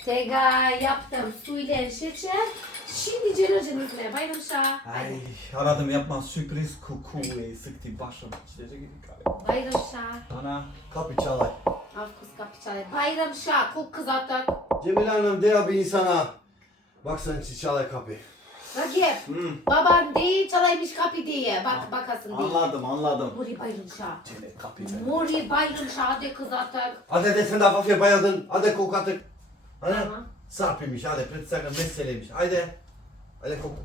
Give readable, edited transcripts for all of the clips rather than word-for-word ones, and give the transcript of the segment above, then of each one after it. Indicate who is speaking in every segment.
Speaker 1: Tega yaptım suyla şeker. Şimdi Celal'cığım izle. Bayram Şah.
Speaker 2: Ay aradım yapma sürpriz kuku sıktı başım. İçeri gidip galiba.
Speaker 1: Bayram Şah.
Speaker 2: Ana.
Speaker 3: Kapı çalay.
Speaker 1: Al kız kapı çalay. Bayram Şah. Kul kız atak.
Speaker 3: Cemile Hanım de ya bir insana. Bak sen çalay kapı.
Speaker 1: Rakip. Baban değil çalaymış kapı diye. Bak bakasın diye.
Speaker 2: Anladım.
Speaker 1: Muri Bayram Şah.
Speaker 2: Seni kapı.
Speaker 1: Muri Bayram Şah de kız atak.
Speaker 3: Hadi de sen de hafif bayıldın. Hadi koku atık. Hadi.
Speaker 1: Tamam.
Speaker 3: Sarpıymış hadi. Pratik sakın meseleymiş. Hadi. Hadi koku.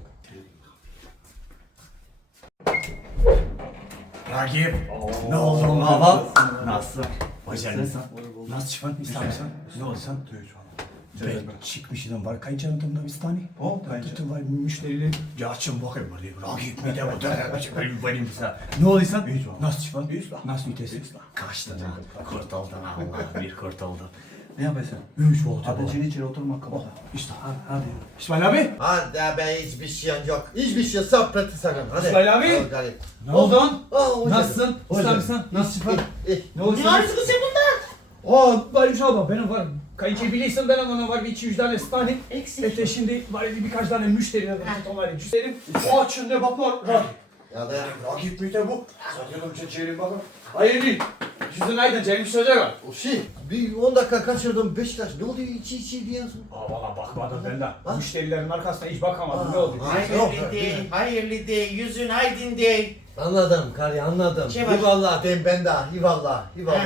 Speaker 4: Rakip, ne oldu baba? Nasıl? Başardın. Nasıl çıkmadın? İster misin? Ne oldu sen? Ben çıkmıştım var kayınçanımda bir tane.
Speaker 2: O kayınçan.
Speaker 4: Tutun var müşterileri. Ya açın bakayım böyle. Rakip mi de bu da benim sana. Ne oldu sen? Nasıl çıkmadın? Nasıl vitesi? Kaçtın ha? Kurtuldun Allah bir kurtuldun.
Speaker 2: Ne yapıyorsun?
Speaker 4: 3 oldu
Speaker 2: Hadi
Speaker 4: baba.
Speaker 2: içeri oturma kapat.
Speaker 4: İşte hadi. İsmail abi.
Speaker 3: Hadi be hiçbir şey yok. Hiçbir şey yok. Pratik sakın. Hadi.
Speaker 4: İsmail abi.
Speaker 3: Al, gari.
Speaker 4: Ne oldu lan?
Speaker 3: Aa,
Speaker 4: Nasılsın? İster misin? Nasıl çıkmadın? Ne oldu?
Speaker 1: Ne arzusu sen bundan?
Speaker 4: Böyle bir şey olma. Benim var. Kayınçayı biliyorsun benim ona var bir 200 tane tane.
Speaker 1: Eksik.
Speaker 4: Ete şimdi var birkaç tane müşteri var. Onlar müşterim. O açın bak.
Speaker 3: Ya da
Speaker 4: Rakip mi de bu? Sakın çeçelim bakın. Hayır değil. Yüzün aydın Cemil Söze var.
Speaker 3: o şey bir 10 dakika kaçırdım Beşiktaş. Ne oluyor içi diyorsun?
Speaker 4: Valla bakmadım ben de. Müşterilerin arkasına hiç bakamadım. Ne oldu?
Speaker 5: Hayırlı de, yüzün aydın de.
Speaker 3: Anladım kari anladım.
Speaker 5: Şey var.
Speaker 3: İvallah dem ben de. İvallah.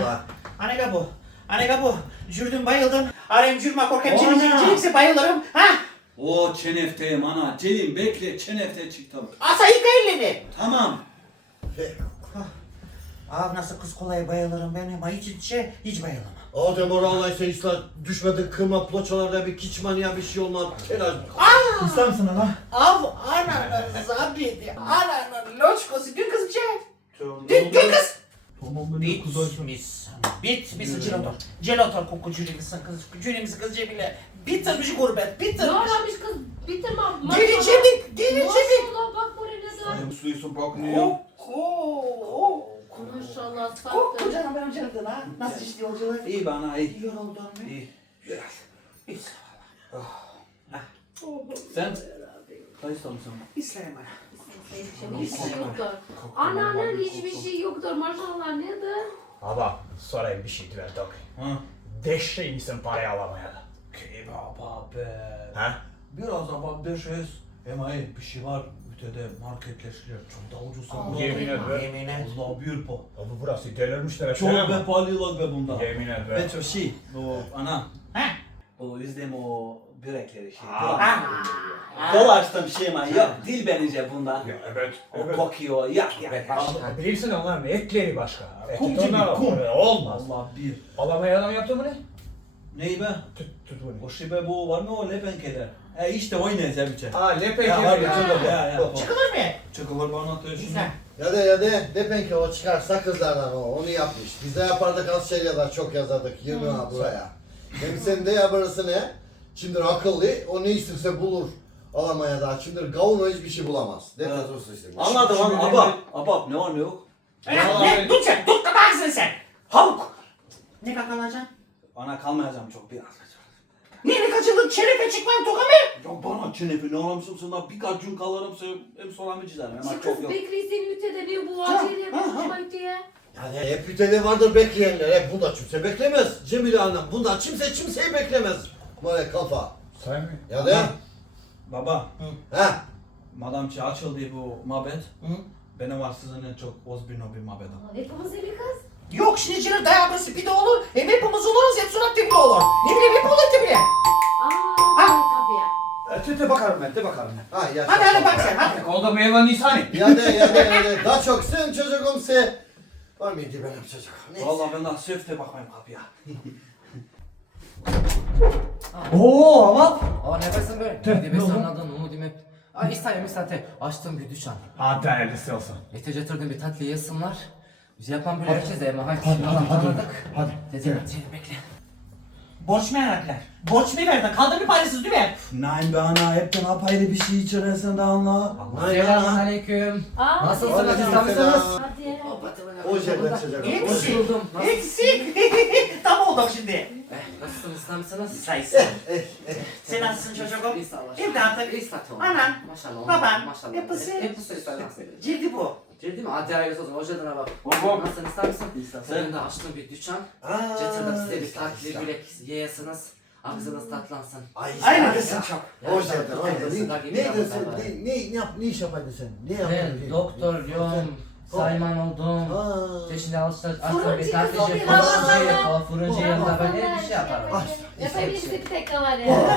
Speaker 5: Anega bu. Jürdüm bayıldım. Arayım jürma korkayım.
Speaker 2: Ana!
Speaker 5: Çelikse bayılırım. Ha?
Speaker 2: O çenefteyim ana. Celil bekle çenefte çıktım.
Speaker 5: Asa yıka elini.
Speaker 2: Tamam.
Speaker 5: Nasıl kız kolay bayılırım ben ama hiç bayılamam.
Speaker 3: Adem orallaysa İslam düşmedi kırma ploçalarda bir kiçmanya bir şey olmaz. Telaş.
Speaker 4: İster misin ana?
Speaker 5: Ananın zabidi. Ananın loçkosu. Dün kız bir şey. Dün kız. Bitmişsin Celotor. Celotor koku cüremisin kız. Cüremisin kız Cemile. Bitirmiş gurbet.
Speaker 1: Ne
Speaker 5: Bitirmiş.
Speaker 1: olmuş kız? Bitirme.
Speaker 5: Gelin çevik. Gelin çevik.
Speaker 1: Maşallah bak buraya ne kadar.
Speaker 2: Suyusun bakmıyor.
Speaker 1: Maşallah
Speaker 5: Korktu
Speaker 1: farklı.
Speaker 5: canım benim canımdan ha. Nasıl işte yolculuk?
Speaker 2: İyi bana iyi.
Speaker 5: Yoruldun mu?
Speaker 2: İyi.
Speaker 5: İyi.
Speaker 2: Sen? Kayısta mısın?
Speaker 5: İslayayım bana.
Speaker 1: Hiçbir şey yoktur. Ananın hiçbir şey yoktur. Maşallah nedir?
Speaker 4: Baba sorayım bir şey diver dok.
Speaker 2: Ha.
Speaker 4: Deşey misin parayı alamaya da?
Speaker 2: Ki baba be.
Speaker 4: Ha?
Speaker 2: Biraz ama 500. Ama iyi bir şey var. Ötede marketleşiyor. Çok da ucuz.
Speaker 4: Yemin ederim.
Speaker 5: Yemin et.
Speaker 2: Allah bir po.
Speaker 4: Abi burası delirmişler.
Speaker 2: Çok be palıyorlar be bunda.
Speaker 4: Yemin ederim.
Speaker 2: Ben çok şey. O ana.
Speaker 5: Ha?
Speaker 2: O izlem o börekleri şey.
Speaker 5: Ha?
Speaker 2: Dolaştım şey ama yok dil bence bunda.
Speaker 4: Ya evet.
Speaker 2: O kokuyor ya.
Speaker 4: Bilirsin onların etleri başka.
Speaker 2: Kum
Speaker 4: Eti
Speaker 2: gibi,
Speaker 4: onlar-
Speaker 2: kum.
Speaker 4: Olmaz.
Speaker 2: Allah bir.
Speaker 4: Alamaya adam yaptı mı ne?
Speaker 2: Ney be?
Speaker 4: Tut bunu.
Speaker 2: O şey be bu var mı o lepenkeler? İşte oynayız ya biçe.
Speaker 4: Lepek
Speaker 2: Ya var
Speaker 4: ya.
Speaker 2: ya çıkılır ya.
Speaker 5: Çıkılır mı?
Speaker 2: Çıkılır bana atıyor şimdi.
Speaker 5: Güzel.
Speaker 3: Ya de depen ki o çıkar sakızlardan onu yapmış. Biz de yapardık az şeyler çok yazardık yığına buraya. Hem sen de yaparısı ne? Şimdi akıllı o ne isterse bulur. Alamaya da şimdi gavun hiçbir şey bulamaz. Ne
Speaker 2: Evet.
Speaker 3: olsun işte.
Speaker 2: Anladım
Speaker 4: Şimdi
Speaker 2: ama abap. Abap ne var ne yok?
Speaker 5: Ne? Tut sen. Tut kapaksın sen. Havuk. Ne kakalacaksın?
Speaker 2: Bana kalmayacağım çok biraz.
Speaker 5: Nereye kaçırdın? Şerefe çıkmam toka mı?
Speaker 2: Ya bana çenefi ne olamışsın sana birkaç gün kalırım sen hem sonra mı çizerim
Speaker 1: Şu
Speaker 2: hemen
Speaker 1: kız
Speaker 2: çok yok.
Speaker 1: Bekri seni mütedeli bu acele konuşmak diye.
Speaker 3: Yani hep ütede vardır bekleyenler. Hep bunda kimse beklemez. Cemile Hanım bunda kimseyi beklemez. Böyle kafa.
Speaker 4: Sen mi?
Speaker 3: Ya de.
Speaker 2: Baba
Speaker 3: Ha.
Speaker 2: madamçı açıldı bu mabet. Benim var sizin en çok ozbin o bir mabet.
Speaker 1: Hepimiz eli kız.
Speaker 5: Yok şimdi içine dayanması bir de olur. Hem hepimiz oluruz hem surat tipi olur. Ne bileyim hep olur tipi.
Speaker 1: Kapıya.
Speaker 2: Tete bakarım ben de bakarım ben.
Speaker 3: Ha ya.
Speaker 5: Hadi bak sen hadi.
Speaker 4: Oldu meyve nisani.
Speaker 3: Ya de. Daha çok sen çocuğumse. Var mıydı benim çocuk? Neyse.
Speaker 2: Vallahi ben daha söfte bakmayayım kapıya.
Speaker 4: Oo ama.
Speaker 6: Nefesim böyle. Dibesi anladın umudim hep. İstayım istate. Açtım bir düşen.
Speaker 4: Hadi hayırlısı olsun.
Speaker 6: Getirdim bir tatlı yesinler. Biz yapan böyle herkese ama hadi. Anladık.
Speaker 4: Hadi.
Speaker 6: Dedim bekle.
Speaker 5: Borç mu verdiler? Borç mu verdin? Kaldı mı parasız değil mi?
Speaker 2: Nein be ana, hepten apayrı bir şey içersen de anla.
Speaker 6: Selamünaleyküm.
Speaker 1: Aa,
Speaker 6: Nasılsınız?
Speaker 3: Aleyküm
Speaker 6: İstanbul'dasınız?
Speaker 1: Hadi.
Speaker 3: O cepten çocuk.
Speaker 6: Hoş
Speaker 5: Eksik.
Speaker 6: buldum.
Speaker 5: Eksik. Tam olduk şimdi.
Speaker 6: Nasılsınız? İstanbul'dasınız?
Speaker 5: Sayısın. Sen nasılsın çocuğum?
Speaker 6: İyi sağ olun.
Speaker 5: Evladım.
Speaker 6: İyi satın.
Speaker 5: Anan,
Speaker 6: Maşallah.
Speaker 5: baban,
Speaker 6: Maşallah.
Speaker 5: yapısı.
Speaker 6: Yapısı istersen.
Speaker 5: Cildi bu.
Speaker 6: Cildi mi? Hadi hayırlısı olsun. Hocadına bak.
Speaker 2: Hop.
Speaker 6: Nasılsın? İster misin?
Speaker 2: İster.
Speaker 6: Senin de açtım bir dükkan. Getirdim size bir tatlı börek yiyesiniz. Ağzınız tatlansın.
Speaker 5: Aynı kızım çok.
Speaker 3: O cepten. Ne iş yapaydın sen? Ne
Speaker 6: Ben
Speaker 3: yapardın?
Speaker 6: doktoryum. Sayman oldum. Çeşitli açtım bir tatlıcı,
Speaker 1: Fırıncı,
Speaker 6: fırıncı yanında böyle bir şey yaparım.
Speaker 1: Yapabilirsin bir tek var ya.
Speaker 6: Ay,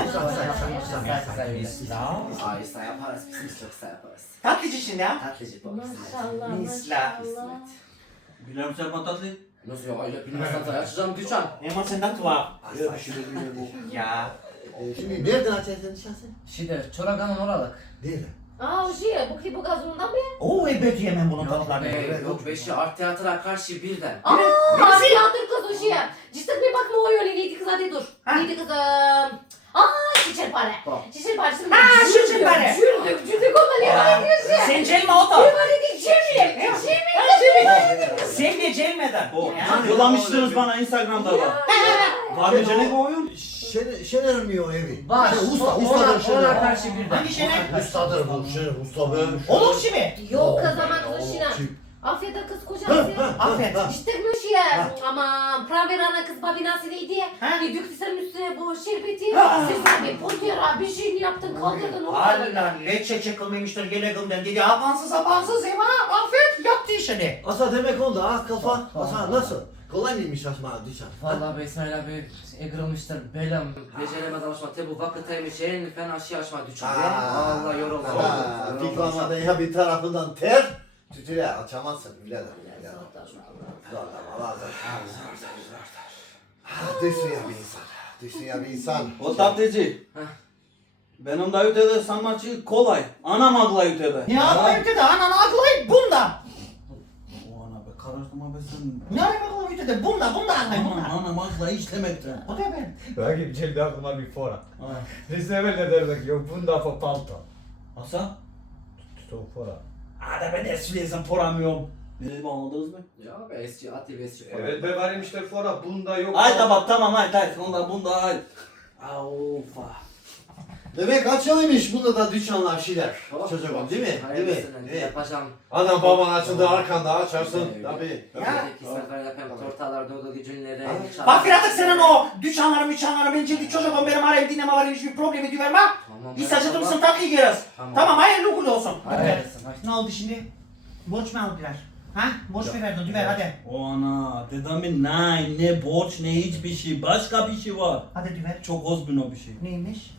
Speaker 6: İsa yaparız biz çok yaparız.
Speaker 5: Tatlıcı şimdi ha.
Speaker 6: Tatlıcı bu.
Speaker 1: Maşallah
Speaker 5: Misla.
Speaker 1: maşallah.
Speaker 2: Biliyorum sen patatlı.
Speaker 6: Nasıl ya öyle bilmezsen de açacağım dükkan.
Speaker 5: Ama senden tuhaf.
Speaker 2: Ya bir şey de bilmiyor bu.
Speaker 5: Ya.
Speaker 3: Şimdi nereden açarsın nişansı?
Speaker 6: Şimdi Çoragan'ın oralık.
Speaker 3: Değil.
Speaker 1: Aa o şey bu klibi gazonundan mı?
Speaker 5: Oo elbette yemem bunun
Speaker 6: Yok
Speaker 5: tatlarını.
Speaker 6: be, yok beşi art tiyatra karşı birden.
Speaker 1: Aa tiyatro kız o şey. Cidden bir bakma o öyle neydi kız hadi dur.
Speaker 5: Ha?
Speaker 1: Neydi kızım? Şişirpare.
Speaker 6: Bak.
Speaker 1: Şişirpare.
Speaker 5: Şişirpare.
Speaker 1: Cürdük ondan ne diyorsun?
Speaker 5: Sen celme oto.
Speaker 1: Ne var dedi Cemil.
Speaker 5: Sen de celmeden.
Speaker 2: O
Speaker 5: Ya.
Speaker 2: yollamıştınız bana Instagram'da da. Var mı Cenek o oyun?
Speaker 3: Şener mi o evi?
Speaker 6: Baş,
Speaker 3: Ustadır
Speaker 6: ona
Speaker 3: Şener.
Speaker 6: karşı birden.
Speaker 5: Hangi şener?
Speaker 3: Ustadır bu Şener. Usta be.
Speaker 5: Olur şimdi.
Speaker 1: Yok kız ama kız Şinan. Afiyet kız kocası.
Speaker 5: Affet.
Speaker 1: İşte bu şey. Aman praverana kız babinası neydi?
Speaker 5: Ha?
Speaker 1: Bir döktü senin üstüne bu şerbeti.
Speaker 5: Ha.
Speaker 1: Sen bir potyara bir şeyini yaptın kaldırdın onu.
Speaker 5: Allah leçe çekilmemiştir gelegimden dedi. Apansız ema affet yaptı işini.
Speaker 3: Asa demek oldu ha kafa. Asa nasıl? Kolay mıymış açma düşen?
Speaker 6: Vallahi Besmele abi kırılmıştır belim beceremez alışma bu vakıtaymış en fena şey açma düşün. Allah yoruldum.
Speaker 3: Fikramada ya bir tarafından ter tütüle açamazsın birader. Zor ama bazen. Düşsün ya bir insan. Düşsün ya bir insan.
Speaker 2: O tatlıcı. Benim de ütede sanatçı kolay. Anam agla ütede.
Speaker 5: Ne yapayım dedi anan aklay bunda.
Speaker 2: O ana be karıştırma be sen.
Speaker 5: Ne yapayım aklay dedi bunda anlayın
Speaker 2: Aman
Speaker 5: bunda.
Speaker 2: anam agla işlemekten.
Speaker 5: O da ben.
Speaker 4: Rakip geldi aklıma bir fora. Biz evvel ne derdik yok bunda for palto.
Speaker 2: Asa?
Speaker 4: Tutu fora.
Speaker 2: Hadi ben espriyesin poramıyorum. Ne dedim anladınız mı?
Speaker 6: Ya be eski atı eski.
Speaker 4: Evet be varım işte fora bunda yok.
Speaker 2: Ay tamam ay onda bunda ay. Aufa.
Speaker 3: Demek açılıymış bunda da dükkanlar şeyler. Çocuğum değil mi? Değil mi?
Speaker 6: Hayırlısını
Speaker 3: Değil mi?
Speaker 6: yapacağım.
Speaker 3: Ana baban açıldı arkanda açarsın. Tabii.
Speaker 5: Ya.
Speaker 6: İki sefer yapayım tortalar doğdu gücünleri.
Speaker 5: Bak artık senin o düçanları ben cildi çocuğum benim arayıp dinleme var hiçbir problemi düverme.
Speaker 6: Tamam.
Speaker 5: İsacıtı mısın takı giriyoruz.
Speaker 6: Tamam.
Speaker 5: Tamam hayırlı uğurlu olsun.
Speaker 6: Hayırlısın.
Speaker 5: Ne oldu şimdi? Borç mu aldılar? Ha? Borç mu verdin düver hadi.
Speaker 2: O ana dedemin ne borç ne hiçbir şey. Başka bir şey var.
Speaker 5: Hadi düver.
Speaker 2: Çok ozbin o bir şey.
Speaker 5: Neymiş?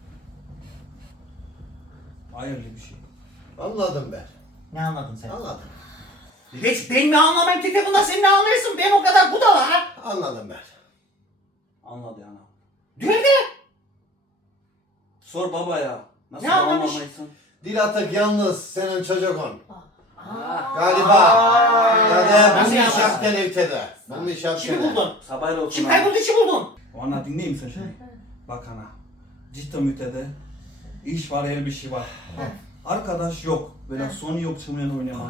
Speaker 2: Hayırlı bir şey.
Speaker 3: Anladım ben.
Speaker 5: Ne anladın sen?
Speaker 3: Anladım.
Speaker 5: Hiç ben mi anlamayayım tete bunda sen ne anlıyorsun? Ben o kadar budala ha.
Speaker 3: Anladım ben.
Speaker 2: Anladı ana.
Speaker 5: Düver de.
Speaker 2: Sor baba ya. Nasıl
Speaker 5: Ne anlamış?
Speaker 2: anlamaysın?
Speaker 3: Dil atak yalnız senin çocuğun.
Speaker 6: Ah.
Speaker 3: Galiba. Ya da
Speaker 5: Nasıl
Speaker 3: bunu iş
Speaker 5: yalnız?
Speaker 3: yapken evde. Bunu iş
Speaker 5: Kimi
Speaker 3: yapken.
Speaker 5: buldun?
Speaker 2: Sabahleyin olsun.
Speaker 5: Kim
Speaker 2: ana.
Speaker 5: kayboldu kim buldun?
Speaker 2: O ana dinleyeyim misin şimdi? Bak ana. Cidden mütede. İş var her bir şey var. Arkadaş yok. Böyle sonu yok çımlayan oynayamam.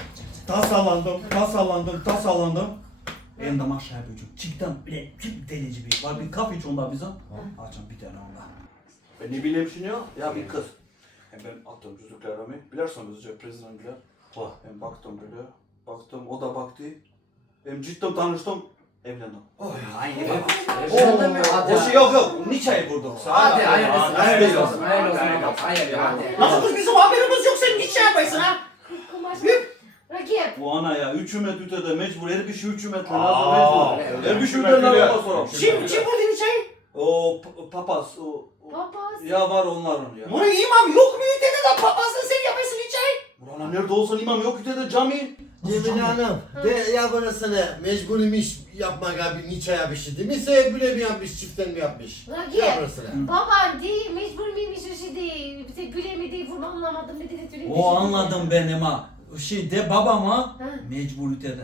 Speaker 2: Tasalandım. Elimde aşağı yapıyorum. Çıktım bile çok delici bir. Var bir kafe içinde bizim. Açın bir tane onda. Ben ne bileyim şimdi ya bir kız. Ben attım yüzüklerimi. Bilirsin bizce prezident bilir. Ben baktım böyle. Baktım o da baktı. Ben cidden tanıştım. Evlendim.
Speaker 5: Aynı.
Speaker 6: Evlendin mi? Hadi.
Speaker 2: O şey yok. Niçayı vurdum.
Speaker 6: Hadi hayırlısın. Hayırlısı olsun.
Speaker 2: Hayırlı
Speaker 6: Hayırlı olsun. Hayırlı hadi.
Speaker 5: Nasıl kız bizim haberimiz yok sen niçin yapaysın ha?
Speaker 1: Kumaş. Rakip.
Speaker 2: Bu ana ya 3 ümmet ütede mecbur her bir şey 3 ümetle
Speaker 4: Aa,
Speaker 2: lazım mecbur. Her bir şey ütede lazım sonra.
Speaker 5: Kim vurdu niçin?
Speaker 2: O papaz o
Speaker 1: Papaz.
Speaker 2: ya var onların ya.
Speaker 5: Bunu imam yok mu dedi de papazın sen yapaysın niçin?
Speaker 2: Burana nerede olsan imam yok ütede cami.
Speaker 3: Cemile Hanım, de ya burasını mecbur imiş yapmak abi Nietzsche'ye bir şey değil mi? Sen bile mi yapmış, çiftten mi yapmış?
Speaker 1: Rakip.
Speaker 3: Ya burasını.
Speaker 1: Baban değil, mecbur muymuş o şey değil. Bir tek güle mi değil, vurma anlamadım ne dedi türlü.
Speaker 2: O anladım ben ama. Şey de babama
Speaker 1: Ha.
Speaker 2: mecbur ütede.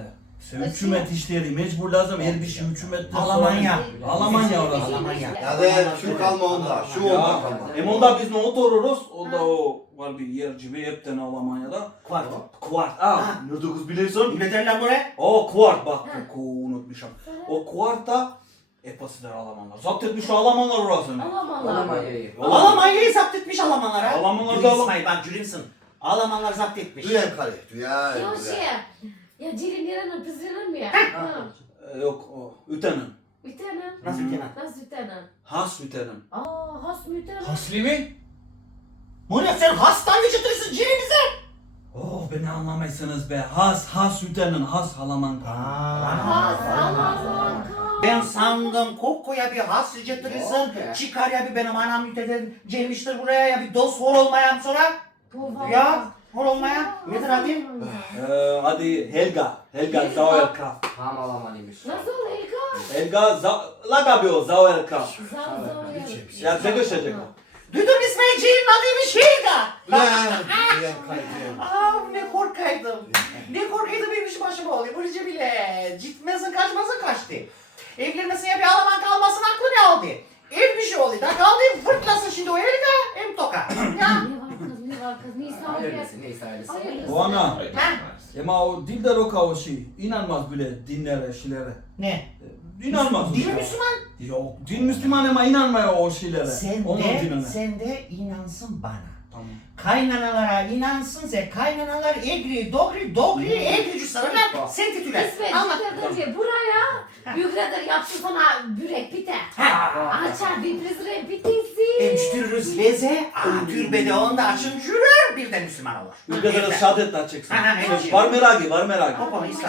Speaker 2: Hükümet işleri mecbur lazım. Her bir şey hükümetten
Speaker 5: Almanya.
Speaker 2: Almanya orası.
Speaker 5: Almanya.
Speaker 3: Ya da şu kalma onda. Şu onda
Speaker 2: Ya,
Speaker 3: kalma.
Speaker 2: hem onda biz ne otururuz? Onda o var bir yer gibi hepten Almanya'da.
Speaker 5: Kvart.
Speaker 2: Kvart.
Speaker 5: Ha.
Speaker 2: Ne dokuz biliyorsun?
Speaker 5: Ne derler buraya?
Speaker 2: O kvart bak. Unutmuşum. O kvarta epasıdır Almanlar. Zapt etmiş Almanlar orası.
Speaker 1: Alamalar.
Speaker 6: Almanya'yı.
Speaker 5: Almanya'yı zapt etmiş Almanlar ha.
Speaker 2: Almanlar
Speaker 5: Dur
Speaker 2: da
Speaker 5: İsmail bak Cürimsin. Almanlar zapt etmiş.
Speaker 3: Duyan kare. Duyan.
Speaker 1: Ya şey. Ya cilin yerine pızırır ya?
Speaker 2: Yok o. Ütenin.
Speaker 1: Mütenem.
Speaker 5: Nasıl bir kenar?
Speaker 1: Nasıl mütenem?
Speaker 2: Has ütenin.
Speaker 1: Has mütenem.
Speaker 4: Hasli mi?
Speaker 5: Murat sen hastane çıtırsın Cürim'imize.
Speaker 2: Oh beni anlamayısınız be. Has ütenin. Has Alman.
Speaker 1: Has Alman.
Speaker 5: Ben sandım kokuya bir has çıtırsın.
Speaker 6: Yok.
Speaker 5: Çıkar ya bir benim anam müteden gelmiştir buraya ya bir dost hor olmayam sonra. Ya hor olmaya. Nedir adı?
Speaker 2: Hadi Helga. Helga Sauerkraut.
Speaker 6: Tam Almanıymış.
Speaker 1: Nasıl Elka?
Speaker 2: Helga Lagabio Sauerkraut.
Speaker 1: Zam.
Speaker 2: Ya çekişecek.
Speaker 5: Duydun mu İsmail Ceylin'in adıymış Helga.
Speaker 3: Duyan kare. Duyan.
Speaker 5: Ne korkaydım. Ne korkaydım benim işim başıma oluyor. Böylece bile gitmesin kaçmasın kaçtı. Evlenmesin ya bir Alman kalmasın aklı ne aldı? Ev bir şey oldu. Da kaldı fırtlasın şimdi o Helga hem toka. Ya.
Speaker 1: Ne var kız? Neyse
Speaker 6: Hayırlısı neyse hayırlısı.
Speaker 1: Hayırlısı.
Speaker 2: Bu ana.
Speaker 5: Ha?
Speaker 2: Ama o dilde roka o şey. İnanmaz bile dinlere, şeylere.
Speaker 5: Ne?
Speaker 2: İnanmaz.
Speaker 5: Değil mi
Speaker 2: ya.
Speaker 5: Müslüman?
Speaker 2: Yok. Din Müslüman ama inanmıyor o şeylere. Onun dinine.
Speaker 5: Sen de inansın bana.
Speaker 2: Tamam.
Speaker 5: Kaynanalara inansın sen. Kaynanalar egri, dogri, egrici sarılar. Sen titüler.
Speaker 1: İsmet
Speaker 5: Anlat.
Speaker 1: çıkartınca buraya bükredir yapsın sana bürek biter. Açar bir prizre bitesi.
Speaker 5: Emştürürüz leze, türbede onda açın jürür, bir de Müslüman olur.
Speaker 2: Ülkede de şahadetle çıksın.
Speaker 5: Evet.
Speaker 2: Var merakı, var merakı.
Speaker 5: Hoppa, İslam.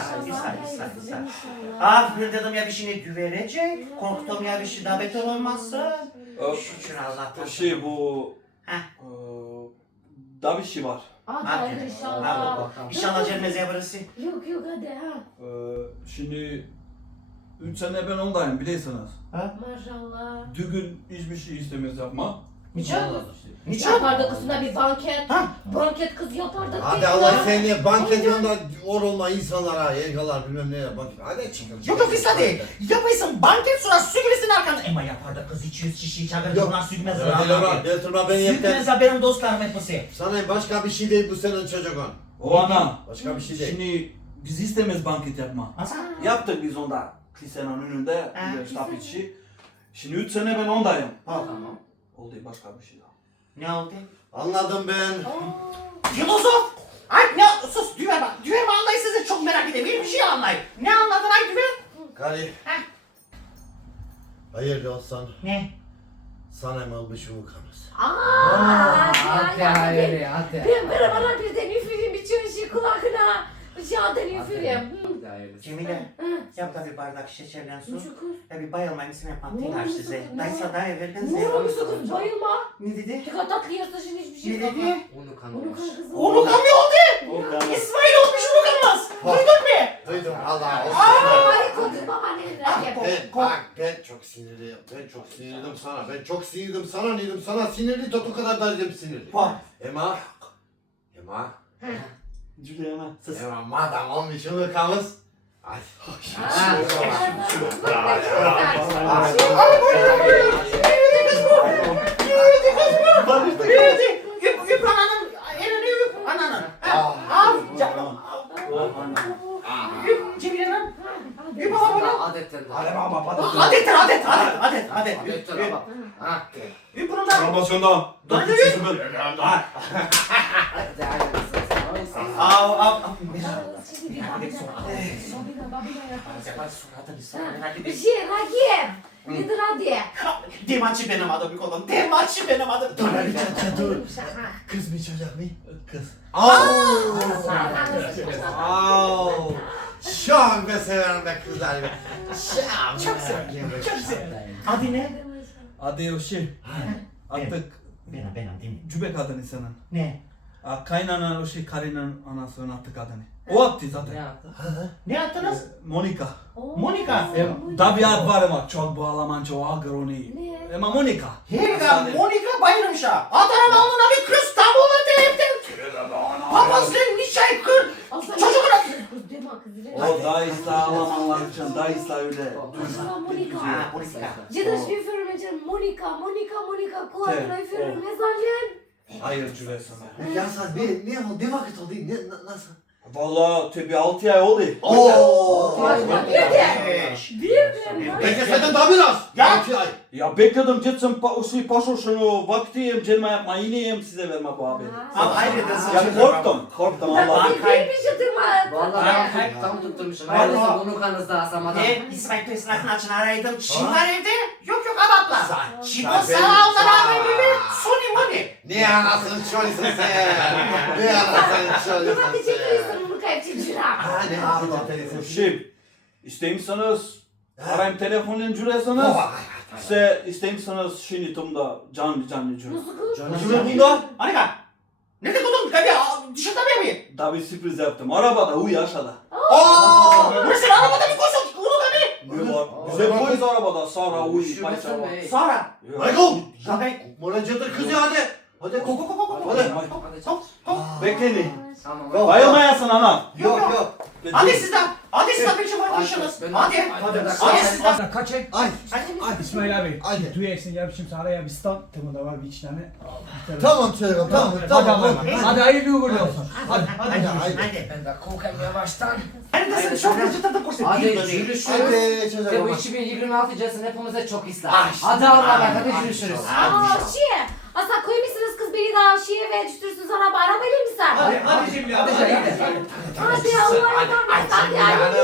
Speaker 5: Bir dedim ya bir şeyini güverecek, korktum ya bir şey daha beter olmazsa. Şükür Allah'tan.
Speaker 2: Şey bu...
Speaker 5: Heh.
Speaker 2: Da bir şey var.
Speaker 1: Hadi inşallah.
Speaker 5: İnşallah cennete yaparısı.
Speaker 1: Yok hadi ha.
Speaker 2: Şimdi 3 sene ben ondayım biliyorsunuz.
Speaker 1: Maşallah.
Speaker 2: Düğün hiçbir şey istemez yapma.
Speaker 5: Niçin?
Speaker 1: Yapardık kızına bir banket.
Speaker 5: Ha?
Speaker 1: Banket kız yapardık.
Speaker 3: Hadi Allah seni banket yolunda or olma insanlara, yelgalar bilmem ne banket. Hadi çıkın.
Speaker 5: Yok İslam değil. Yapaysın banket sonra sügülesin arkanda. Ama yapar da kız 200 kişiyi çağırır.
Speaker 3: Yok.
Speaker 5: Bunlar sügmez.
Speaker 3: Getirme beni yeter.
Speaker 5: Sügmez de benim dostlarım hepsi.
Speaker 3: Sana başka bir şey değil bu senin çocuğun.
Speaker 2: O ana.
Speaker 3: Başka bir şey değil.
Speaker 2: Şimdi biz istemez banket yapma.
Speaker 5: Nasıl?
Speaker 2: Yaptık biz onda. Kilisenin önünde.
Speaker 5: Ha.
Speaker 2: Bir staf içi. Şimdi 3 sene ben ondayım.
Speaker 6: Tamam.
Speaker 2: Oldu başka bir şey daha.
Speaker 5: Ne oldu?
Speaker 3: Anladım ben.
Speaker 5: Filozof! Ay ne sus düver bak. Düver mi anlayın sizi çok merak ediyorum. Bir şey anlayın. Ne anladın ay düver?
Speaker 3: Kari.
Speaker 5: Heh.
Speaker 3: Hayırlı olsun.
Speaker 5: Ne?
Speaker 3: Sana mı olmuş vukamız?
Speaker 6: Hadi hayır hadi.
Speaker 1: Ben bana birden üfüreyim bir çöşü kulağına. Şahaden üfüreyim.
Speaker 6: Hadi hayırlısı.
Speaker 5: Cemile yap da bir bardak şekerlen su.
Speaker 1: Çukur.
Speaker 5: Ya bir bayılmayın isim yapmak
Speaker 1: Ne
Speaker 5: değil
Speaker 1: olmuş
Speaker 5: size.
Speaker 1: kız, ne?
Speaker 5: Daysa daha evvelden
Speaker 1: Ne olmuş kız bayılma.
Speaker 5: Ne dedi?
Speaker 1: Ne kadar tatlı yersin şimdi hiçbir şey
Speaker 5: Ne
Speaker 1: yok.
Speaker 5: dedi?
Speaker 6: Onu
Speaker 1: Onu
Speaker 6: kanılmış.
Speaker 1: kan kızım.
Speaker 5: Onu kan ne oldu? İsmail olmuş onu kanmaz. Duydun mu?
Speaker 3: Duydum Allah olsun.
Speaker 1: Ay kodum baba ne
Speaker 3: Ben çok sinirliyim. Ben çok sinirliyim sana. Ben çok sinirliyim sana. Neydim sana sinirli tot o kadar da dedim sinirli.
Speaker 5: Bak.
Speaker 3: Ema.
Speaker 2: Juliana.
Speaker 3: Ema madem olmuş vukamız. Ay.
Speaker 5: Üp ananın elini üp ananın. Al canım. Üp Cemile'nin. Üp babamın.
Speaker 6: Adetten de.
Speaker 5: Adet.
Speaker 6: Adetten de bak. Ha.
Speaker 5: Üp bunu da.
Speaker 2: Formasyondan.
Speaker 5: Hadi
Speaker 6: Hadi hayırlısı.
Speaker 5: Al.
Speaker 1: Bir şey Ragim. Nedir hadi?
Speaker 5: Demaçı benim adım bir kolum. Demaçı benim adım.
Speaker 3: Dur. Kız mı çocuk mu?
Speaker 2: Kız.
Speaker 3: Şu an ben severim be kızlar be. Çok severim.
Speaker 5: Çok güzel. Adı ne?
Speaker 2: Adı o şey. Artık
Speaker 5: Benim değil mi?
Speaker 2: cübek adını senin.
Speaker 5: Ne?
Speaker 2: Kaynana o şey karının anasının attık adını. O attı
Speaker 6: Ne
Speaker 2: zaten.
Speaker 6: yaptı?
Speaker 5: Ne yaptınız?
Speaker 2: Monika.
Speaker 5: Monika.
Speaker 2: Da bir ad var ama çok bu Almanca o ağır onu iyi.
Speaker 1: Ne?
Speaker 2: Ama Monika.
Speaker 5: Helga, Monika bayılmış ha. Ataram alnına bir kız tavuğu deyip de. Papazın nişay kır. Çocuklar.
Speaker 1: Kız deme kız.
Speaker 2: O dayısla Almanlar için dayısla öyle.
Speaker 1: Aşkım Monika.
Speaker 5: Ha, Monika.
Speaker 1: Ja, das Spiel für mich Monika, kulaklara üfürüyorum. Ne zannediyorsun?
Speaker 2: Hayır cüre sana.
Speaker 3: Ya sen ne vakit oldu? Nasıl?
Speaker 2: Valla tabi 6 ay oldu.
Speaker 3: Oo.
Speaker 1: Bir de.
Speaker 3: Peki senden daha biraz.
Speaker 5: Ya.
Speaker 3: 6 ay.
Speaker 2: Ya bekledim gitsin usi paşoşunu vakti celma yapma yine yem size verme bu abi.
Speaker 5: Ama hayredesin.
Speaker 2: Ya korktum Allah.
Speaker 1: Bir şey tırma.
Speaker 6: Vallahi ben hep tam tutturmuşum. Hayırlısı bunu kanızda asamadan.
Speaker 5: İsmail Tesnak'ın açını araydım. Çin var evde. Yok abapla. Çin o
Speaker 3: ben-
Speaker 5: sana onları abi bebe. Suni muni.
Speaker 3: Ne anasını çölüsün sen? Ne anasını çölüsün
Speaker 1: Bak
Speaker 3: sen?
Speaker 1: çekiyorsun Monika hepsi cüra.
Speaker 3: Ha ne ağzına telisin?
Speaker 2: Şimdi isteymişsiniz arayayım telefonun cüresiniz. Size isteymişsiniz şimdi tumda canlı cüre.
Speaker 1: Nasıl
Speaker 2: Cüre bunda.
Speaker 5: Monika. Nerede buldun? Tabii dışarıda mı yapayım?
Speaker 2: Tabi sürpriz yaptım. Arabada uyu aşağıda.
Speaker 3: Ooo!
Speaker 5: Burası arabada bir koşun. Onu da bir.
Speaker 2: Ne var? Bize koyuz arabada sonra uyu.
Speaker 6: Üşümesin be.
Speaker 5: Sonra.
Speaker 3: Michael!
Speaker 5: Tabii.
Speaker 3: Morancıdır kız ya hadi. Hadi
Speaker 5: Kok kok kok kok.
Speaker 2: Hadi.
Speaker 6: Hadi çabuk.
Speaker 2: Bekleyin.
Speaker 6: Tamam.
Speaker 3: Yok.
Speaker 2: Bayılmayasın ana.
Speaker 3: Yok.
Speaker 5: Hadi sizden. Hadi sizden bir şey var işiniz. Hadi. Hadi sizden.
Speaker 4: Kaç ay?
Speaker 3: Ay.
Speaker 4: İsmail abi.
Speaker 3: Hadi.
Speaker 4: Duyarsın ya şimdi sana ya bir stand. Tamam var bir iki tane.
Speaker 3: Tamam çocuğum tamam.
Speaker 4: Hadi hayırlı uğurlu olsun. Hadi.
Speaker 5: Hadi.
Speaker 6: Ben de kokayım yavaştan.
Speaker 5: Neredesin? Çok çıtırda kursun.
Speaker 6: Hadi
Speaker 5: Hadi.
Speaker 6: görüşürüz.
Speaker 3: Hadi
Speaker 6: Ve bu
Speaker 3: çocuğum.
Speaker 6: 2026 cesini hepimize çok ıslah.
Speaker 5: Ay,
Speaker 6: Hadi Allah'a bak hadi görüşürüz.
Speaker 1: Şiye. Asa koymuşsunuz kız beni daha şiye ve düştürsünüz arabayla mı sen?
Speaker 4: Hadi Cemile.
Speaker 6: Hadi Cemile.
Speaker 1: Hadi Allah'ım. Hadi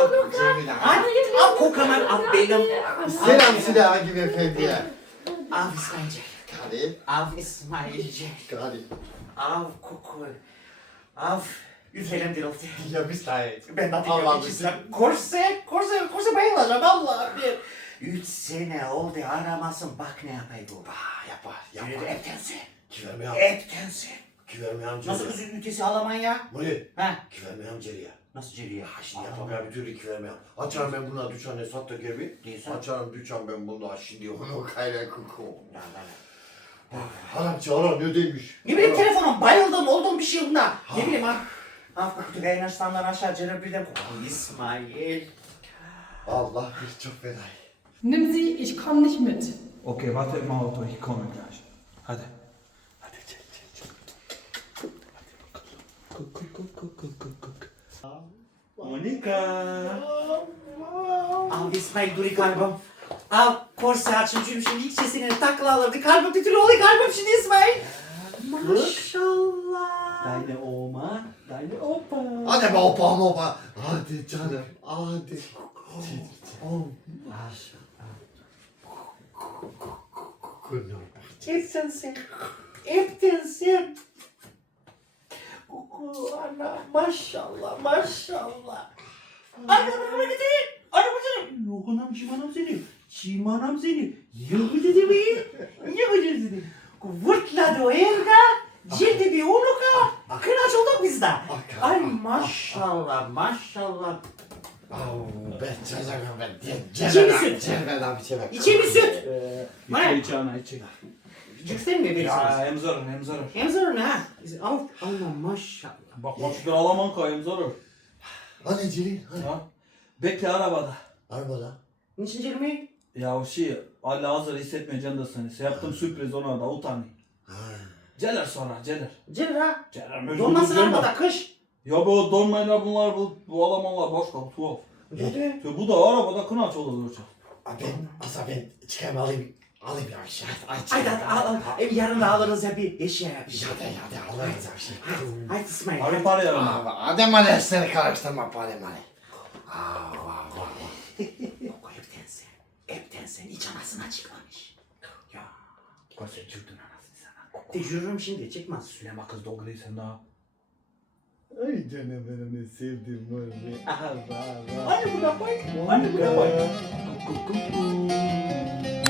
Speaker 5: Hadi. Al kokaman al benim.
Speaker 3: Selam silah gibi efendiye.
Speaker 5: Al İsmail'ce.
Speaker 3: Hadi.
Speaker 5: Al İsmail'ce.
Speaker 3: Hadi.
Speaker 5: Al koku. Al. Üfelem dirildi.
Speaker 3: Ya bir saniye.
Speaker 5: Ben de
Speaker 3: Allah
Speaker 5: diyorum
Speaker 3: bizi-
Speaker 5: içinden. Korse bayılacağım Allah. 3 sene oldu aramasın bak ne yapayım bu.
Speaker 3: Yapar.
Speaker 5: Yürü eptensin.
Speaker 3: Kivermeyem.
Speaker 5: Eptensin.
Speaker 3: Kivermeyem
Speaker 5: Nasıl kızın ünitesi Almanya?
Speaker 3: Muni.
Speaker 5: Ha?
Speaker 3: Kivermeyem ceriye.
Speaker 5: Nasıl ciriye?
Speaker 3: Ha şimdi yapamıyorum bir türlü kivermeyem. Açarım ben buna düşane sattı gibi.
Speaker 5: Değilsin.
Speaker 3: Açarım düşen ben bunda şimdi onu kayla kuku.
Speaker 5: La, la, la.
Speaker 3: Haram çağıran ne demiş?
Speaker 5: Ne bileyim telefonum bayıldım oldum bir şey bunda. Ne bileyim ha. Ah kutu kaynaştanlar aşağı canım birden koku. İsmail.
Speaker 3: Allah bir çok fena.
Speaker 7: Nimm sie, ich komm nicht mit.
Speaker 2: Okay, warte im Auto, ich komme gleich. Hadi. Hadi çek. Monika.
Speaker 5: Al İsmail duri kalbim. Al korse açım çünkü şimdi ilk sesini takla alırdı. Kalbim titri oluyor kalbim şimdi İsmail. Maşallah.
Speaker 2: Deine Oma, deine Opa.
Speaker 3: Hadi be opa. Hadi canım. Hadi. Oh.
Speaker 5: Heptensin. Heptensin. Ana maşallah. Anam gidin. Anam gidin. Yok anam çimanam seni. Yok dedi mi? Yok dedi. Vırtladı o erga. Cildi bir unuka. Kınaç olduk biz de. Ay maşallah.
Speaker 3: Ben çocuğum ben.
Speaker 5: İçeri süt.
Speaker 3: Cebel abi cebel.
Speaker 5: İçeri süt.
Speaker 2: İçe ana içe.
Speaker 5: Cüksen mi
Speaker 2: Ya
Speaker 5: verirsiniz?
Speaker 2: hem zarar.
Speaker 5: Hem zorun ha. Allah maşallah.
Speaker 2: Bak şu Alman koy hem zarar.
Speaker 3: Hadi Celil. Hadi.
Speaker 2: Ha? Bekle arabada.
Speaker 3: Arabada.
Speaker 5: Niçin Jeremy?
Speaker 2: Ya o şey, Allah hazır hissetmeyeceğim de seni. Yaptım sürpriz ona da utanıyor. Gelir sonra, gelir.
Speaker 5: Cera.
Speaker 2: Gelir.
Speaker 5: Donmasın arabada kış.
Speaker 2: Ya bu donmayla bunlar, bu Almanlar başka, tuhaf.
Speaker 5: Dedi.
Speaker 2: Ya bu da arabada kınaç olur hocam.
Speaker 3: Ben çıkayım alayım bir aşağı.
Speaker 5: Ay da al. Yarın da alırız ya bir eşya yapacağız.
Speaker 3: Hadi alırız bir şey.
Speaker 5: Haydi İsmail.
Speaker 2: Abi para yarın.
Speaker 3: Hadi maalesef karıştırma hadi.
Speaker 5: Yok heptensin. İç anasına çıkmamış. Ya.
Speaker 2: Koşun çıktın anasını sana.
Speaker 5: Tecrübüm şimdi çıkmaz.
Speaker 2: Süleyman kız doğruysan daha.
Speaker 3: Ay canım benim sevdiğim böyle.
Speaker 5: Hadi buna bak.
Speaker 2: Hadi buraya bak.